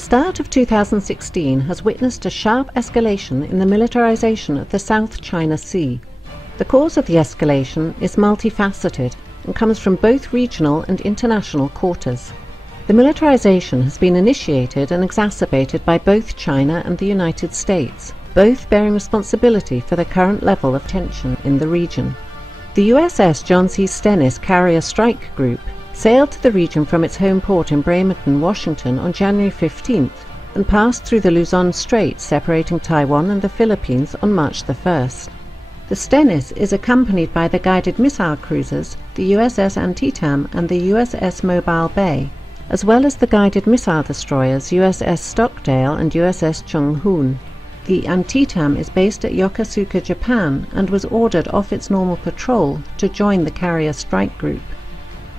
start of 2016 has witnessed a sharp escalation in the militarization of the South China Sea. The cause of the escalation is multifaceted and comes from both regional and international quarters. The militarization has been initiated and exacerbated by both China and the United States, both bearing responsibility for the current level of tension in the region. The USS John C. Stennis Carrier Strike Group sailed to the region from its home port in Bremerton, Washington on January 15th and passed through the Luzon Strait separating Taiwan and the Philippines on March 1st. The Stennis is accompanied by the guided missile cruisers, the USS Antietam and the USS Mobile Bay, as well as the guided missile destroyers USS Stockdale and USS Chung Hoon. The Antietam is based at Yokosuka, Japan, and was ordered off its normal patrol to join the Carrier Strike Group.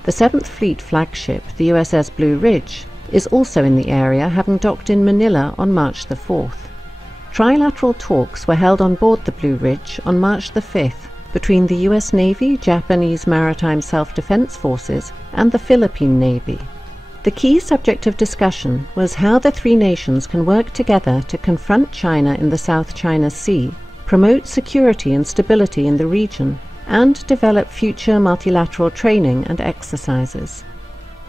The 7th Fleet flagship, the USS Blue Ridge, is also in the area, having docked in Manila on March the 4th. Trilateral talks were held on board the Blue Ridge on March the 5th between the US Navy, Japanese Maritime Self-Defense Forces, and the Philippine Navy. The key subject of discussion was how the three nations can work together to confront China in the South China Sea, promote security and stability in the region, and develop future multilateral training and exercises.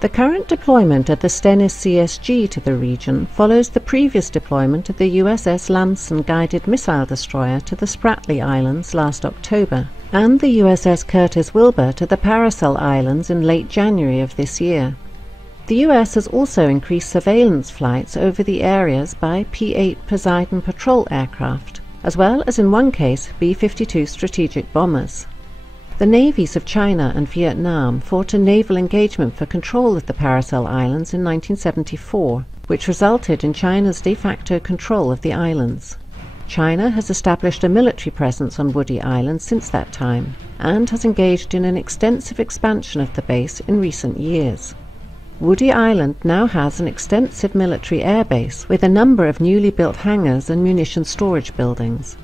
The current deployment of the Stennis CSG to the region follows the previous deployment of the USS Lamson guided missile destroyer to the Spratly Islands last October, and the USS Curtis Wilbur to the Paracel Islands in late January of this year. The US has also increased surveillance flights over the areas by P-8 Poseidon patrol aircraft, as well as in one case B-52 strategic bombers. The navies of China and Vietnam fought a naval engagement for control of the Paracel Islands in 1974, which resulted in China's de facto control of the islands. China has established a military presence on Woody Island since that time, and has engaged in an extensive expansion of the base in recent years. Woody Island now has an extensive military airbase with a number of newly built hangars and munition storage buildings.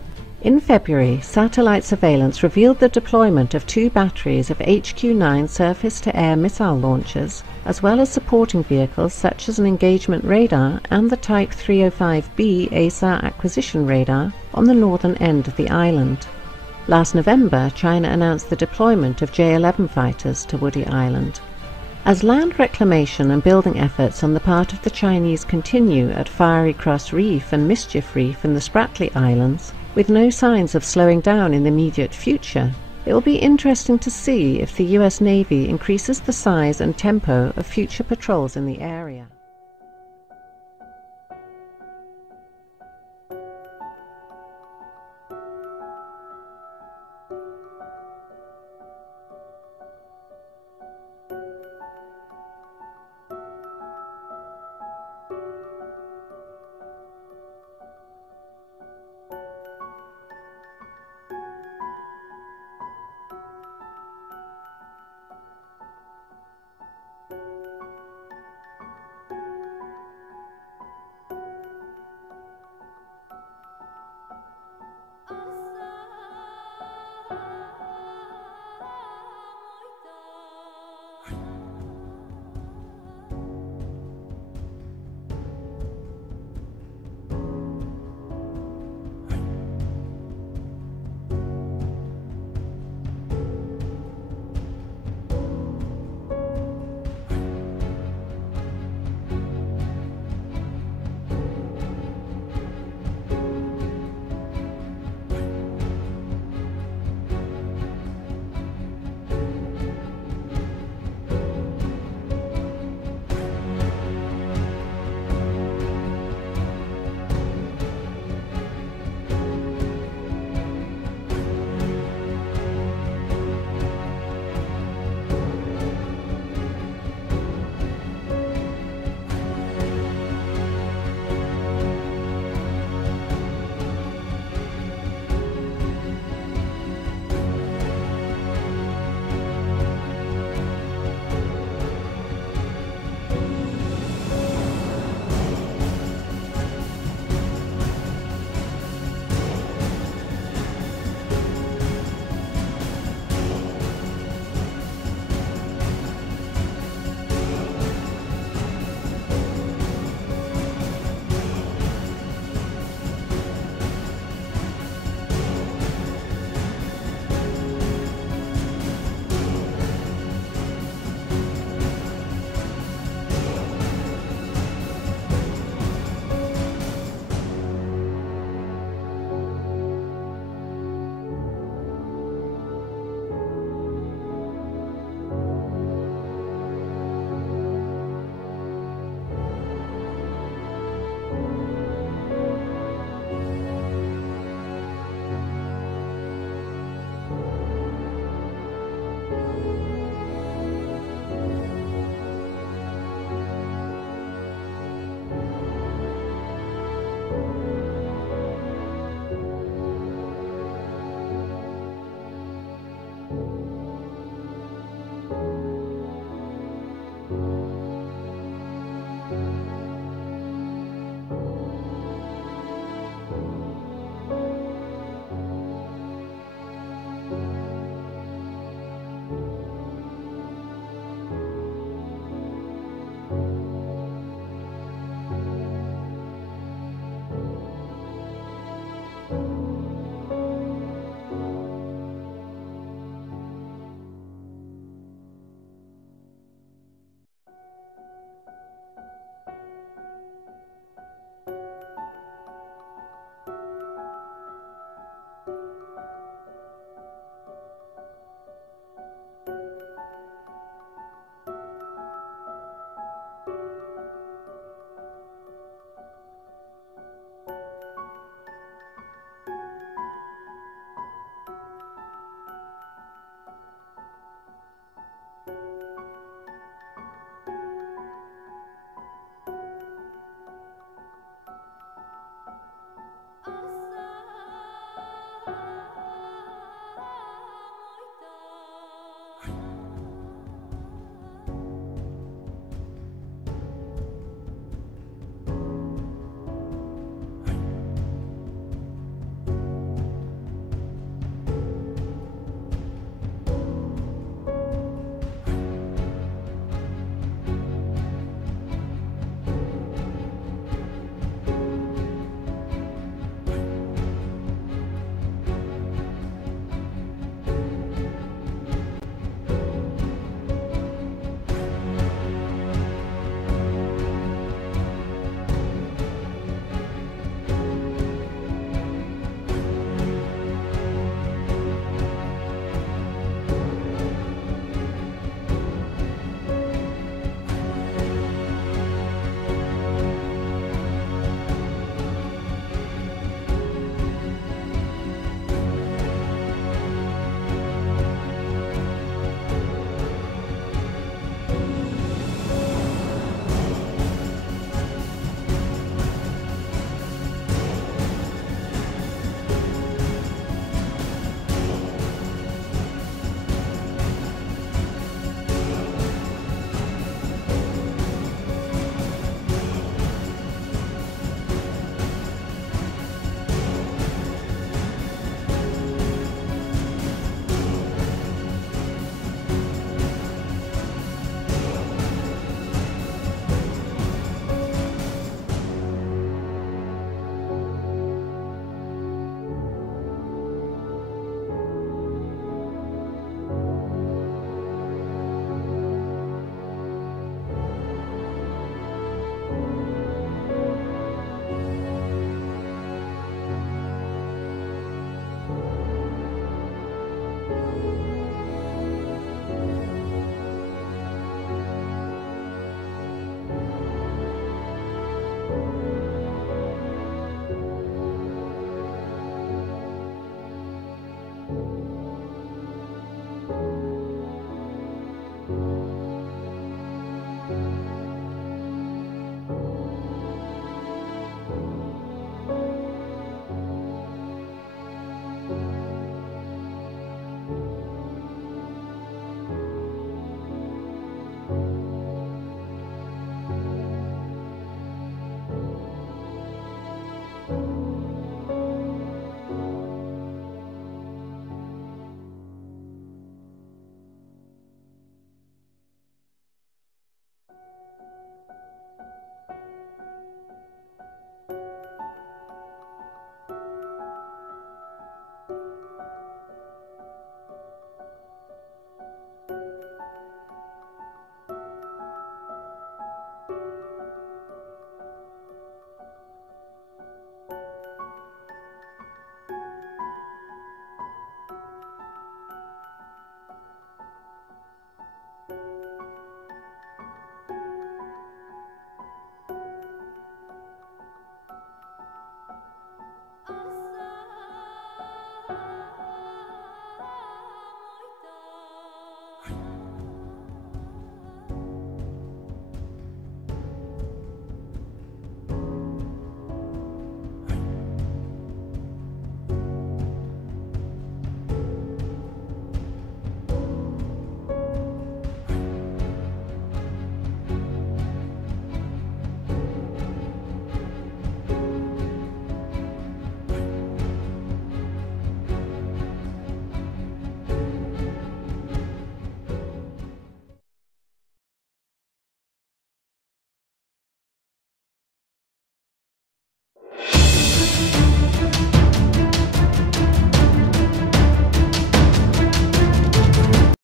In February, satellite surveillance revealed the deployment of 2 batteries of HQ-9 surface-to-air missile launchers, as well as supporting vehicles such as an engagement radar and the Type 305B ASAR acquisition radar on the northern end of the island. Last November, China announced the deployment of J-11 fighters to Woody Island. As land reclamation and building efforts on the part of the Chinese continue at Fiery Cross Reef and Mischief Reef in the Spratly Islands, with no signs of slowing down in the immediate future, it will be interesting to see if the US Navy increases the size and tempo of future patrols in the area.